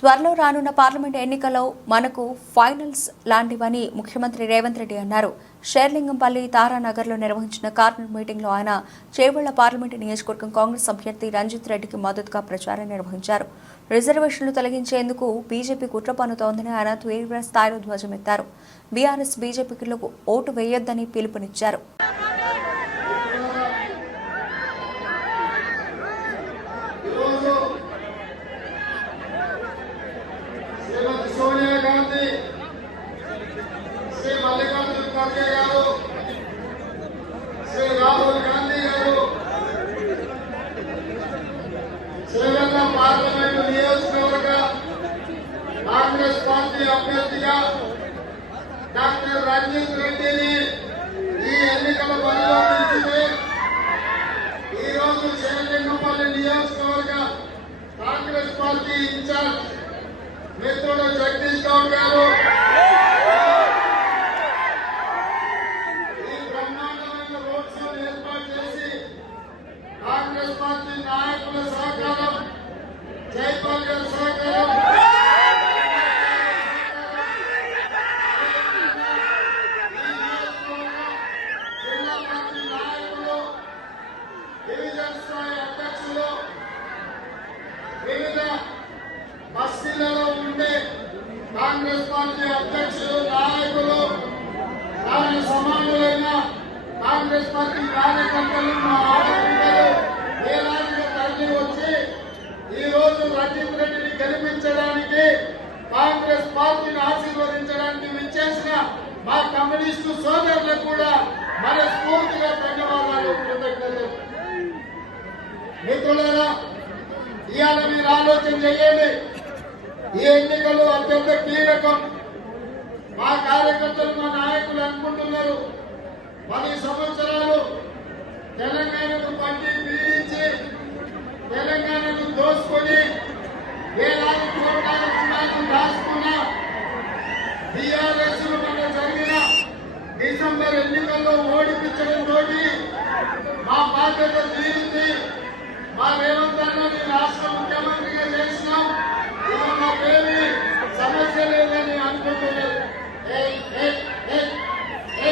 త్వరలో రానున్న పార్లమెంట్ ఎన్నికల్లో మనకు ఫైనల్స్ లాంటివని ముఖ్యమంత్రి రేవంత్ రెడ్డి అన్నారు. షేర్లింగంపల్లి తారానగర్లో నిర్వహించిన కార్నర్ మీటింగ్లో ఆయన చేవెళ్ల పార్లమెంటు నియోజకవర్గం కాంగ్రెస్ అభ్యర్థి రంజిత్ రెడ్డికి మద్దతుగా ప్రచారం నిర్వహించారు. రిజర్వేషన్లు తొలగించేందుకు బీజేపీ కుట్ర పన్నుతోందని ఆయన తీవ్ర స్థాయిలో ధ్వజమెత్తారు. బీఆర్ఎస్ బీజేపీలకు ఓటు వేయొద్దని పిలుపునిచ్చారు. सोनिया गांधी श्री मल्लिकार्जुन खड़गे गारू श्री राहुल गांधी गारू చేవెళ్ల పార్లమెంటు నియోజకవర్గ కాంగ్రెస్ పార్టీ అభ్యర్థిగా డాక్టర్ రంజిత్ రెడ్డిని ఈ ఎన్నికల బరిలో నిలిచితే ఈ రోజు షేర్లింగంపల్లి నియోజకవర్గ కాంగ్రెస్ పార్టీ ఇన్ఛార్జ్ మిత్రుడు జగదీష్ గౌడ్ గారు ఈ బ్రహ్మాండమైన రోడ్ షో ఏర్పాటు చేసి కాంగ్రెస్ పార్టీ నాయకుల సహకారం, జైపాల్ గారి సహకారం, జిల్లా పార్టీ నాయకులు, డివిజన్ స్థాయి అధ్యక్షులు, వివిధ బస్తీలలో ఉండే కాంగ్రెస్ పార్టీ అధ్యక్షులు, నాయకులు, దాని సమానులైన కాంగ్రెస్ పార్టీ కార్యకర్తలు, మా ఆడపిల్లలు వేలాదిగా తరలి వచ్చి ఈ రోజు రంజిత్ రెడ్డిని గెలిపించడానికి, కాంగ్రెస్ పార్టీని ఆశీర్వదించడానికి విచ్చేసిన మా కమ్యూనిస్టు సోదరులకు కూడా మనస్ఫూర్తిగా ధన్యవాదాలు, కృతజ్ఞతలు. మిత్రులారా, ఇవాళ మీరు ఆలోచన చేయండి. ఈ ఎన్నికలు అత్యంత కీలకం. మా కార్యకర్తలు, మా నాయకులు అనుకుంటున్నారు 10 సంవత్సరాలు తెలంగాణను పట్టి పీడించి, తెలంగాణను దోసుకొని వేలాది కోట్ల రూపాయలు దాచుకున్న బీఆర్ఎస్ మన జరిగిన డిసెంబర్ ఎన్నికల్లో ఓడిపించడంతో మా బాధ్యత తీరింది. మా రేవంత్ అన్నని రాష్ట్ర ముఖ్యమంత్రి